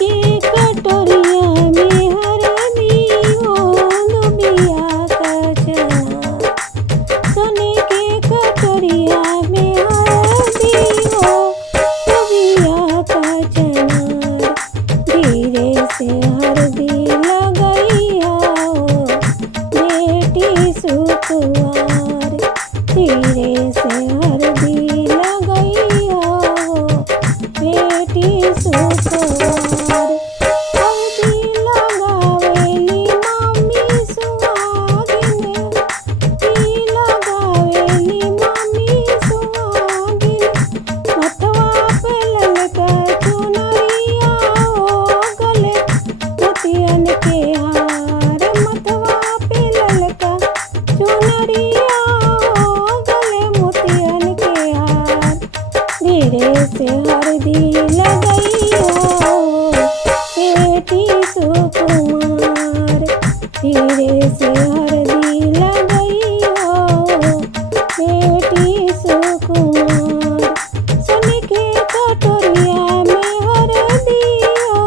के कटोरिया में हरदी हो दुबिया का चना। सोने के कटोरिया में हरदी हो दुबिया का चना। धीरे से हरदी लगैया हो बेटी सुकुवार। धीरे से हरदी लगैया हो बेटी सुकुवार। हरदी लगावेली मम्मी सुहागिन। ई लगावेली मम्मी सुहागिन। मथवा पे ललका चुनरिया हो गले मोतियन के हार। मथवा पे ललका चुनरिया हो गले मोतियन के हार। धीरे से हरदी लगैया हो बेटी सुकुमार। धीरे से हरदी लगैया हो बेटी सुकुमार। सोने के कटोरिया में हरदी हो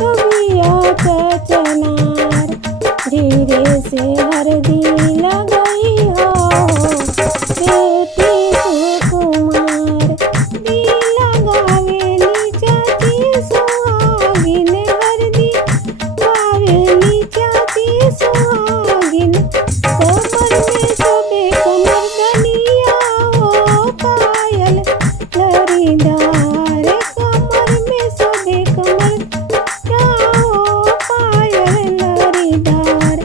दुबिया का चनार। धीरे से हरदी लगैया हो बेटी सुकुमार। दी लगावेली चाची सुहागिन। हरदी गावेली चाची सुहागिन। कमर में शोभे कमरदनिया हो पायल लहरीदार। कमर में शोभे कमरदनिया हो पायल लहरीदार।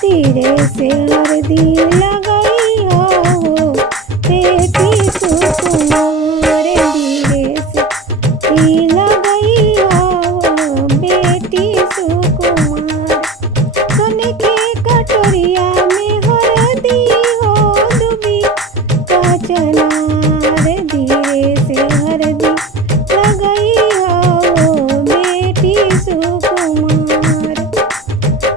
धीरे से हरदी लगैया हो बेटी सुकुमार। धीरे से हरदी लगैया हो बेटी सुकुमार। सोने के कटोरिया में हरदी हो दुबिया का चनार। धीरे से हरदी लगैया हो बेटी सुकुमार।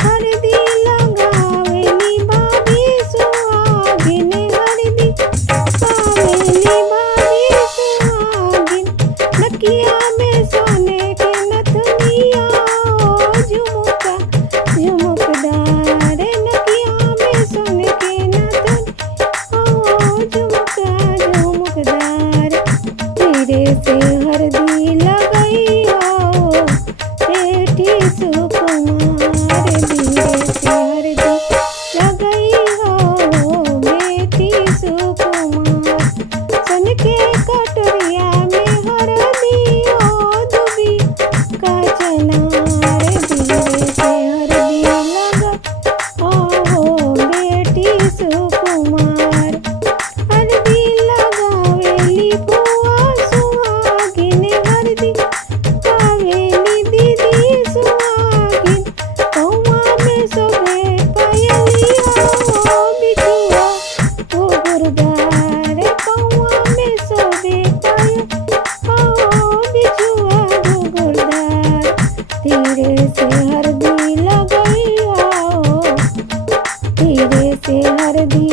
हरदी लगावेली भाभी सुहागिन। हरदी गावेली भाभी सुहागिन। नकिया में सोने के नथुनिया हो झुमका झुमकदार। नकिया में सोने के नथुनिया हो झुमका झुमकदार। धीरे से हरदी लगैया हो बेटी सुकुमार। धीरे से हरदी लगैया हो बेटी सुकुमार। सोने के कटोरिया में हरदी हो दुबिया का चनार। धीरे से हरदी लगैया हो बेटी सुकुमार। हरदी लगावेली बुआ सुहागिन। हरदी गावेली दीदी सुहागिन। कौआ में शोभे पायलिया हो बिजुआ हो गुरदार। कौआ में शोभे पायलिया हो बिजुआ हो गुरदार। धीरे से हरदी लगैया हो धीरे से हरदी